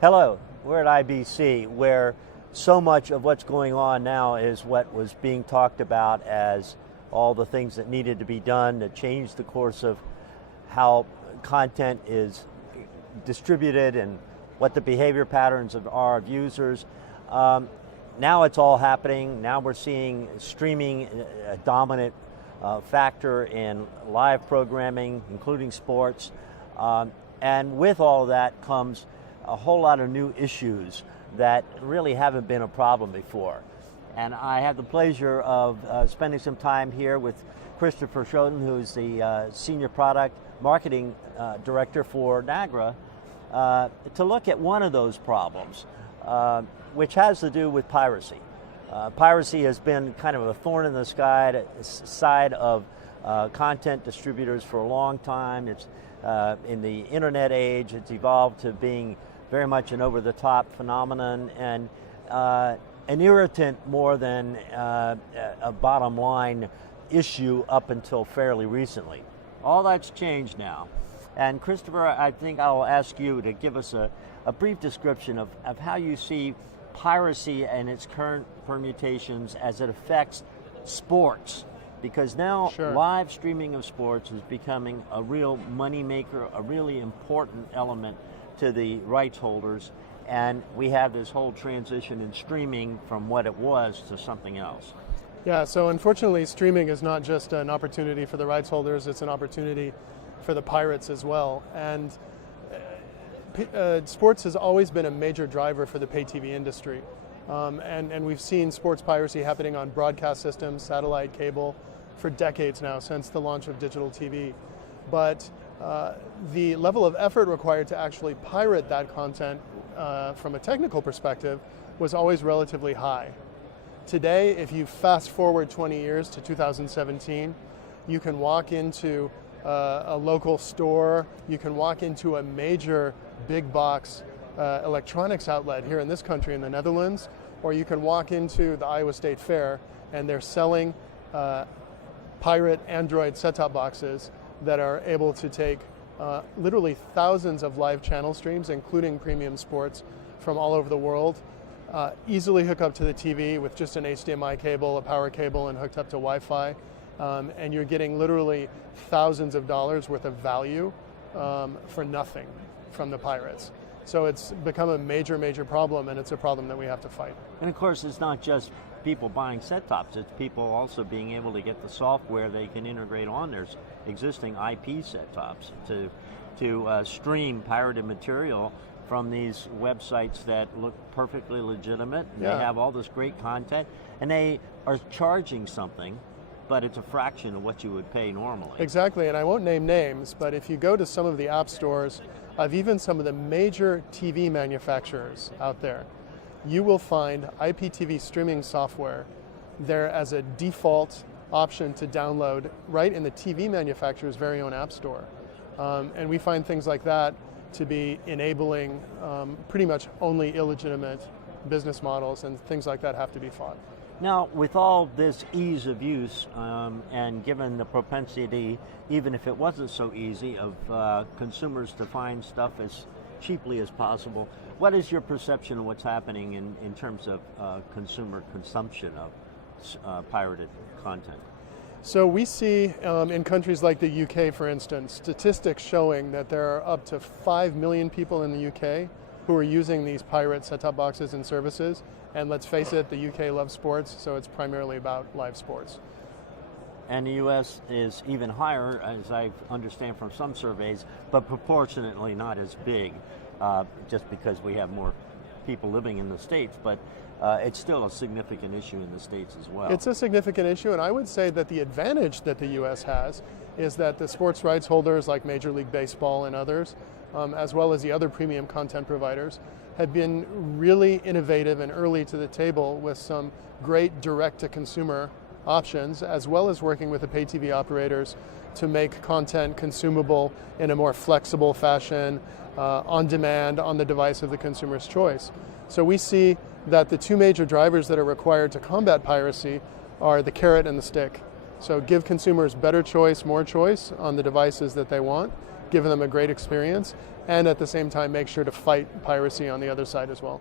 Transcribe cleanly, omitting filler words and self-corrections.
Hello, we're at IBC, where so much of what's going on now is what was being talked about as all the things that needed to be done to change the course of how content is distributed and what the behavior patterns are of users. Now it's all happening. Now we're seeing streaming a dominant factor in live programming, including sports. And with all of that comes a whole lot of new issues that really haven't been a problem before. And I had the pleasure of spending some time here with Christopher Schoten, who's the Senior Product Marketing Director for NAGRA, to look at one of those problems, which has to do with piracy. Piracy has been kind of a thorn in the side of content distributors for a long time. It's in the internet age, it's evolved to being very much an over-the-top phenomenon and an irritant more than a bottom line issue up until fairly recently. All that's changed now. And Christopher, I think I'll ask you to give us a brief description of how you see piracy and its current permutations as it affects sports. Because now live streaming of sports is becoming a real moneymaker, a really important element to the rights holders, and we have this whole transition in streaming from what it was to something else. Yeah, so unfortunately streaming is not just an opportunity for the rights holders, it's an opportunity for the pirates as well. And sports has always been a major driver for the pay TV industry. And we've seen sports piracy happening on broadcast systems, satellite, cable, for decades now, since the launch of digital TV. But the level of effort required to actually pirate that content from a technical perspective was always relatively high. Today, if you fast forward 20 years to 2017, you can walk into a local store, you can walk into a major big box electronics outlet here in this country in the Netherlands, or you can walk into the Iowa State Fair and they're selling pirate Android set-top boxes that are able to take literally thousands of live channel streams, including premium sports from all over the world, easily hook up to the TV with just an HDMI cable, a power cable, and hooked up to Wi-Fi. And you're getting literally thousands of dollars worth of value for nothing from the pirates. So it's become a major, major problem, and it's a problem that we have to fight. And of course, it's not just people buying set-tops, it's people also being able to get the software they can integrate on their existing IP set-tops to stream pirated material from these websites that look perfectly legitimate. Yeah. They have all this great content, and they are charging something, but it's a fraction of what you would pay normally. Exactly, and I won't name names, but if you go to some of the app stores of even some of the major TV manufacturers out there, you will find IPTV streaming software there as a default option to download right in the TV manufacturer's very own app store. And we find things like that to be enabling pretty much only illegitimate business models, and things like that have to be fought. Now, with all this ease of use, and given the propensity, even if it wasn't so easy, of consumers to find stuff as cheaply as possible, what is your perception of what's happening in terms of consumer consumption of pirated content? So we see in countries like the UK, for instance, statistics showing that there are up to 5 million people in the UK who are using these pirate set-top boxes and services. And let's face it, the UK loves sports, so it's primarily about live sports. And the US is even higher, as I understand from some surveys, but proportionately not as big, just because we have more people living in the States, but it's still a significant issue in the States as well. It's a significant issue, and I would say that the advantage that the US has is that the sports rights holders like Major League Baseball and others, as well as the other premium content providers, have been really innovative and early to the table with some great direct-to-consumer options, as well as working with the pay TV operators to make content consumable in a more flexible fashion, on demand, on the device of the consumer's choice. So we see that the two major drivers that are required to combat piracy are the carrot and the stick. So give consumers better choice, more choice on the devices that they want, give them a great experience, and at the same time make sure to fight piracy on the other side as well.